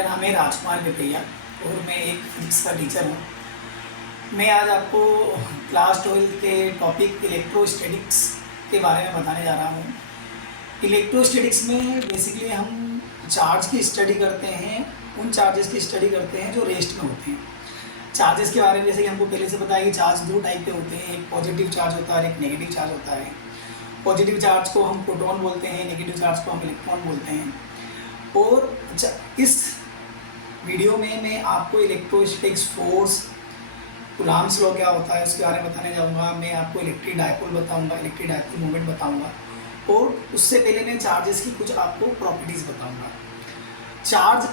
मेरा नाम है राजकुमार गटैया और मैं एक फिजिक्स का टीचर हूँ। मैं आज आपको क्लास 12 के टॉपिक इलेक्ट्रोस्टैटिक्स के बारे में बताने जा रहा हूँ। इलेक्ट्रोस्टैटिक्स में बेसिकली हम चार्ज की स्टडी करते हैं, उन चार्जेस की स्टडी करते हैं जो रेस्ट में होते हैं। चार्जेस के बारे में जैसे कि हमको पहले से पता है कि चार्ज दो टाइप के होते हैं, एक पॉजिटिव चार्ज होता है और एक नेगेटिव चार्ज होता है। पॉजिटिव चार्ज को हम प्रोटॉन बोलते हैं, नेगेटिव चार्ज को हम इलेक्ट्रॉन बोलते हैं। और इस वीडियो में मैं आपको इलेक्ट्रोस्टैटिक्स फोर्स, कूलॉम्स लॉ क्या होता है उसके बारे में बताने जाऊंगा। मैं आपको इलेक्ट्रिक डायपोल बताऊंगा, इलेक्ट्रिक डायपोल मूवमेंट बताऊंगा और उससे पहले मैं चार्जेस की कुछ आपको प्रॉपर्टीज़ बताऊंगा। चार्ज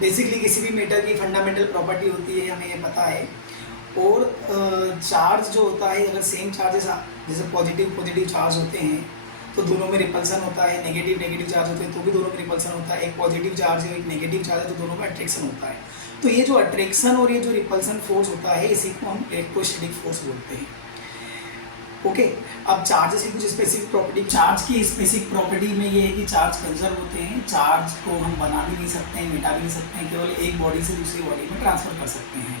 बेसिकली किसी भी मैटर की फंडामेंटल प्रॉपर्टी होती है, हमें ये पता है। और चार्ज जो होता है, अगर सेम चार्जेस जैसे पॉजिटिव चार्ज होते हैं तो दोनों में रिपल्सन होता है, नेगेटिव चार्ज होते हैं तो भी दोनों में रिपल्सन होता है। एक पॉजिटिव चार्ज है, एक नेगेटिव चार्ज है तो दोनों में अट्रैक्शन होता है। तो ये जो अट्रैक्शन और ये जो रिपल्सन फोर्स होता है इसी को हम इलेक्ट्रोस्टैटिक फोर्स बोलते हैं। ओके, अब चार्जेस की कुछ स्पेसिफिक प्रॉपर्टी। चार्ज की स्पेसिफिक प्रॉपर्टी में ये है कि चार्ज कंजर्व होते हैं। चार्ज को हम बना भी नहीं सकते हैं, मिटा भी नहीं सकते हैं, केवल एक बॉडी से दूसरी बॉडी में ट्रांसफर कर सकते हैं।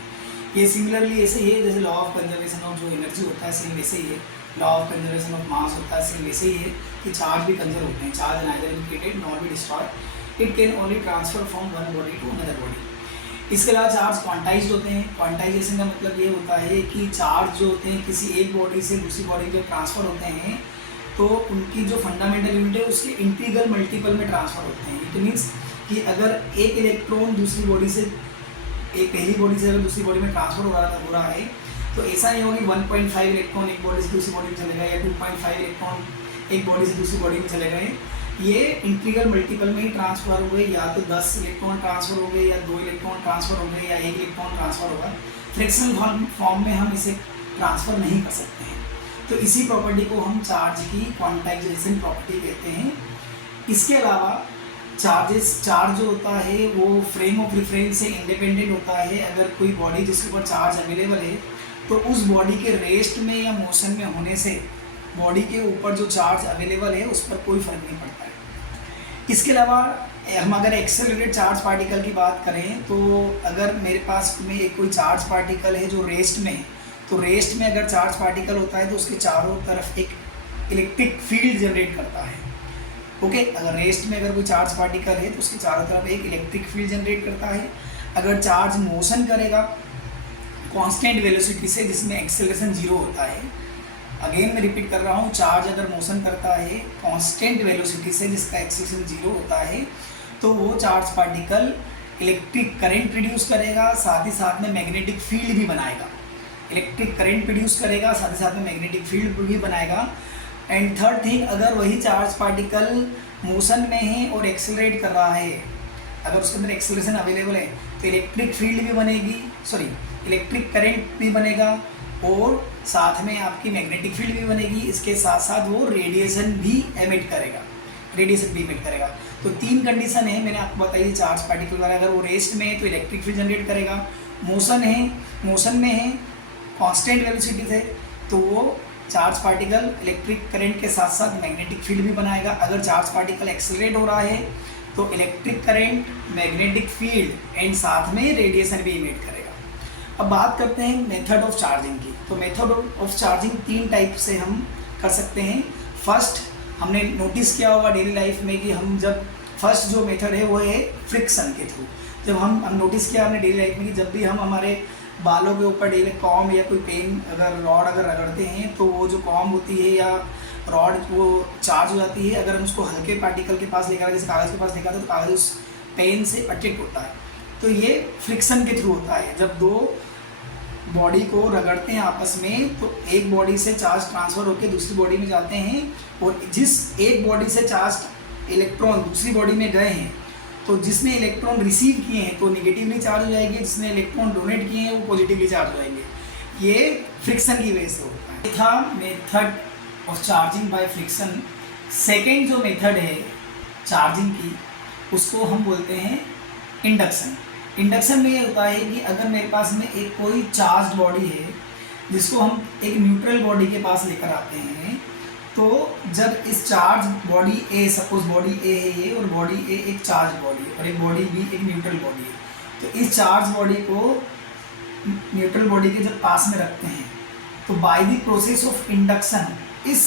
ये सिमिलरली ऐसे ही है जैसे लॉ ऑफ कंजर्वेशन ऑफ जो एनर्जी होता है सेम वैसे ही है। Law of conservation of mass होता है सेम वैसे ही है कि चार्ज भी कंजर्व होते हैं। Charge neither be created nor be destroyed, it can only transfer from one body to another body. इसके अलावा चार्ज क्वांटाइज्ड होते हैं। क्वांटाइजेशन का मतलब ये होता है कि चार्ज जो होते हैं किसी एक बॉडी से दूसरी बॉडी में ट्रांसफ़र होते हैं तो उनकी जो फंडामेंटल यूनिट है उसके इंटीग्रल मल्टीपल में ट्रांसफ़र होते हैं। इट मीन्स कि अगर एक इलेक्ट्रॉन दूसरी बॉडी से, एक पहली बॉडी से अगर दूसरी बॉडी में ट्रांसफ़र हो रहा है तो ऐसा नहीं होगा कि 1.5 इलेक्ट्रॉन एक बॉडी से दूसरी बॉडी में चले गए या 2.5 इलेक्ट्रॉन एक बॉडी से दूसरी बॉडी में चले गए। ये इंटीग्रल मल्टीपल में ही ट्रांसफ़र हुए, या तो 10 इलेक्ट्रॉन ट्रांसफ़र हो गए या 2 इलेक्ट्रॉन ट्रांसफ़र हो गए या 1 इलेक्ट्रॉन ट्रांसफ़र होगा। फ्रैक्शनल फॉर्म में हम इसे ट्रांसफ़र नहीं कर सकते हैं। तो इसी प्रॉपर्टी को हम चार्ज की क्वांटाइजेशन प्रॉपर्टी कहते हैं। इसके अलावा चार्ज जो होता है वो फ्रेम ऑफ रेफरेंस से इंडिपेंडेंट होता है। अगर कोई बॉडी जिसके ऊपर चार्ज अवेलेबल है तो उस बॉडी के रेस्ट में या मोशन में होने से बॉडी के ऊपर जो चार्ज अवेलेबल है उस पर कोई फर्क नहीं पड़ता है। इसके अलावा हम अगर एक्सेलरेटेड चार्ज पार्टिकल की बात करें तो अगर मेरे पास में एक कोई चार्ज पार्टिकल है जो रेस्ट में है, तो रेस्ट में अगर चार्ज पार्टिकल होता है तो उसके चारों तरफ एक इलेक्ट्रिक फील्ड जनरेट करता है। ओके, अगर रेस्ट में अगर कोई चार्ज पार्टिकल है तो उसके चारों तरफ एक इलेक्ट्रिक फील्ड जनरेट करता है। अगर चार्ज मोशन करेगा कांस्टेंट वेलोसिटी से जिसमें एक्सेलरेशन 0 होता है, अगेन मैं रिपीट कर रहा हूँ, चार्ज अगर मोशन करता है कांस्टेंट वेलोसिटी से जिसका एक्सेलरेशन 0 होता है तो वो charge particle electric current produce करेगा, साथ ही साथ में मैग्नेटिक फील्ड भी बनाएगा। इलेक्ट्रिक करंट प्रोड्यूस करेगा, साथ ही साथ में मैग्नेटिक फील्ड भी बनाएगा। एंड थर्ड थिंग, अगर वही चार्ज पार्टिकल मोशन में है और एक्सेलरेट कर रहा है, अगर उसके अंदर एक्सेलरेशन अवेलेबल है तो इलेक्ट्रिक फील्ड भी बनेगी, इलेक्ट्रिक करंट भी बनेगा और साथ में आपकी मैग्नेटिक फील्ड भी बनेगी। इसके साथ साथ वो रेडिएशन भी एमिट करेगा। तो 3 कंडीशन है मैंने आपको बताई चार्ज पार्टिकल वाला। अगर वो रेस्ट में है तो इलेक्ट्रिक फील्ड जनरेट करेगा, मोशन में है कांस्टेंट वेलोसिटी से तो वो चार्ज पार्टिकल इलेक्ट्रिक करंट के साथ साथ मैग्नेटिक फील्ड भी बनाएगा। अगर चार्ज पार्टिकल एक्सेलरेट हो रहा है तो electric current, magnetic field and साथ में रेडिएशन भी इमिट करेगा। अब बात करते हैं मेथड ऑफ चार्जिंग की। तो मेथड ऑफ चार्जिंग 3 टाइप से हम कर सकते हैं। फर्स्ट, हमने नोटिस किया होगा डेली लाइफ में कि हम जब फर्स्ट जो मेथड है वो है फ्रिक्शन के थ्रू। जब हम नोटिस किया हमने डेली लाइफ में कि जब भी हम हमारे बालों के ऊपर डेली कॉम या कोई पेन रॉड अगर रगड़ते हैं तो वो जो कॉम होती है या रॉड वो चार्ज हो जाती है। अगर हम उसको हल्के पार्टिकल के पास लेकर, जैसे कागज़ के पास लेकर तो कागज़ उस पेन से अट्रैक्ट होता है। तो ये फ्रिक्शन के थ्रू होता है। जब 2 बॉडी को रगड़ते हैं आपस में तो एक बॉडी से चार्ज ट्रांसफ़र होकर दूसरी बॉडी में जाते हैं और जिस एक बॉडी से चार्ज इलेक्ट्रॉन दूसरी बॉडी में गए हैं तो जिसने इलेक्ट्रॉन रिसीव किए हैं तो निगेटिवली चार्ज हो जाएंगे, जिसने इलेक्ट्रॉन डोनेट किए हैं वो पॉजिटिवली चार्ज हो जाएंगे। ये फ्रिक्शन की वजह से होता है। ये था method of charging by friction. Second जो मेथड है चार्जिंग की उसको हम बोलते हैं इंडक्शन। इंडक्शन में ये होता है कि अगर मेरे पास में एक कोई चार्ज बॉडी है जिसको हम एक न्यूट्रल बॉडी के पास लेकर आते हैं तो जब इस चार्ज बॉडी ए, सपोज बॉडी ए है ये, और बॉडी ए एक चार्ज बॉडी है और एक बॉडी बी एक न्यूट्रल बॉडी है, तो इस चार्ज बॉडी को न्यूट्रल बॉडी के जब पास में रखते हैं तो by the process of induction इस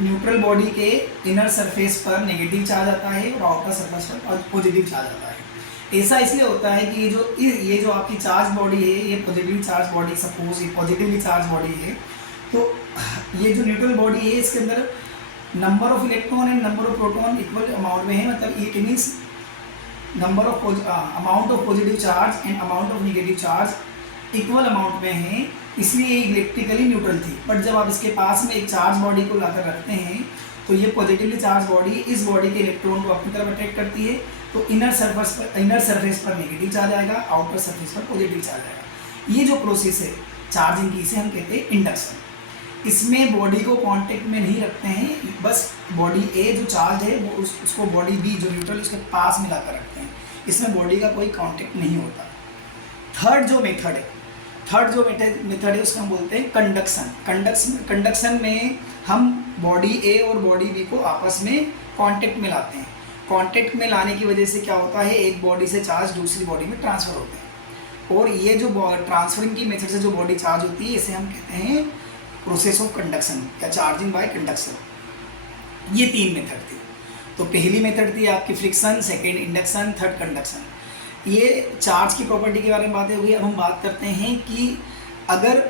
न्यूट्रल बॉडी के इनर सरफेस पर नेगेटिव चार्ज आता है और आउटर सरफेस पर पॉजिटिव चार्ज आता है। ऐसा इसलिए होता है कि ये जो आपकी चार्ज बॉडी है, ये पॉजिटिव चार्ज बॉडी, सपोज ये पॉजिटिवली चार्ज बॉडी है, तो ये जो न्यूट्रल बॉडी है इसके अंदर number of electron and number of proton equal amount में है, मतलब it means number of amount of positive charge and amount of negative charge equal amount में है, इसलिए ये इलेक्ट्रिकली न्यूट्रल थी। बट जब आप इसके पास में एक चार्ज बॉडी को लाकर रखते हैं तो ये पॉजिटिवली चार्ज बॉडी इस बॉडी के इलेक्ट्रॉन को अपनी तरफ अट्रैक्ट करती है, तो इनर सरफेस पर नेगेटिव चार्ज आएगा, आउटर सरफेस पर पॉजिटिव चार्ज आएगा। ये जो प्रोसेस है चार्जिंग की, इसे हम कहते हैं इंडक्शन। इसमें बॉडी को कांटेक्ट में नहीं रखते हैं, बस बॉडी ए जो चार्ज है वो उसको बॉडी बी जो न्यूट्रल उसके पास में लाकर रखते हैं, इसमें बॉडी का कोई कांटेक्ट नहीं होता। थर्ड जो मेथड है उसको हम बोलते हैं कंडक्शन में हम बॉडी ए और बॉडी बी को आपस में कांटेक्ट में लाते हैं। कांटेक्ट में लाने की वजह से क्या होता है, एक बॉडी से चार्ज दूसरी बॉडी में ट्रांसफ़र होते हैं, और ये जो ट्रांसफरिंग की मेथड से जो बॉडी चार्ज होती है इसे हम कहते हैं प्रोसेस ऑफ कंडक्शन या चार्जिंग बाय कंडक्शन। ये 3 मेथड थी। तो पहली मेथड थी आपकी friction, second induction, third conduction. ये चार्ज की प्रॉपर्टी के बारे में बातें हुई। अब हम बात करते हैं कि अगर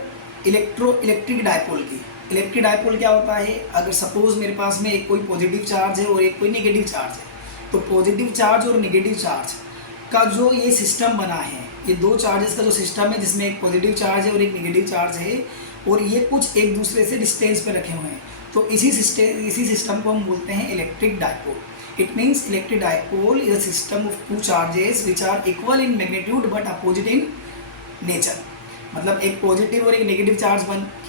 इलेक्ट्रिक डायपोल क्या होता है, अगर सपोज मेरे पास में एक कोई पॉजिटिव चार्ज है और एक कोई नेगेटिव चार्ज है, तो पॉजिटिव चार्ज और नेगेटिव चार्ज का जो ये सिस्टम बना है, ये 2 चार्जेस का जो सिस्टम है जिसमें एक पॉजिटिव चार्ज है और एक नेगेटिव चार्ज है, और ये कुछ एक दूसरे से डिस्टेंस पे रखे हुए हैं, तो इसी सिस्टम को हम बोलते हैं electric dipole. It means electric dipole is a system of 2 charges which are equal in magnitude but opposite in nature। मतलब एक पॉजिटिव और एक नेगेटिव चार्ज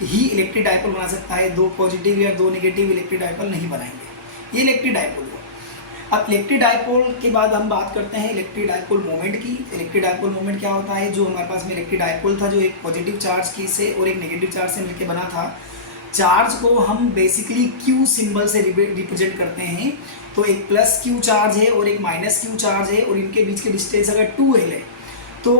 ही इलेक्ट्रिक डायपोल बना सकता है, 2 पॉजिटिव या 2 नेगेटिव इलेक्ट्रिक डायपोल नहीं बनाएंगे। ये इलेक्ट्रिक डायपोल हुआ। अब इलेक्ट्रिक डायपोल के बाद हम बात करते हैं इलेक्ट्रिक डायपोल मोमेंट की। इलेक्ट्रिक डायपोल मोमेंट क्या होता है, जो हमारे पास में इलेक्ट्रिक डायपोल था जो एक पॉजिटिव चार्ज की से और एक नेगेटिव चार्ज से मिलकर बना था, चार्ज को हम बेसिकली क्यू सिंबल से रिप्रेजेंट करते हैं। तो एक प्लस क्यू चार्ज है और एक माइनस क्यू चार्ज है, और इनके बीच के डिस्टेंस अगर 2L है, तो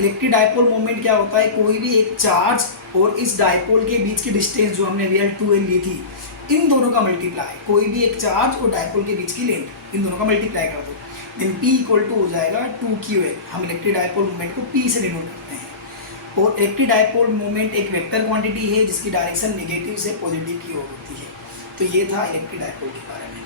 इलेक्ट्रिक डायपोल मोमेंट क्या होता है, कोई भी एक चार्ज और इस डायपोल के बीच की डिस्टेंस जो हमने रियल 2L ली थी, इन दोनों का मल्टीप्लाई, कोई भी एक चार्ज और डायपोल के बीच की लेंथ, इन दोनों का मल्टीप्लाई कर दो, देन P इक्वल टू हो जाएगा 2QL। हम इलेक्ट्रिक डायपोल मोमेंट को P से डिनोट करते हैं। और इलेक्ट्रिक डायपोल मोमेंट एक वेक्टर क्वांटिटी है जिसकी डायरेक्शन नेगेटिव से पॉजिटिव की ओर होती है। तो ये था इलेक्ट्रिक डायपोल के बारे में।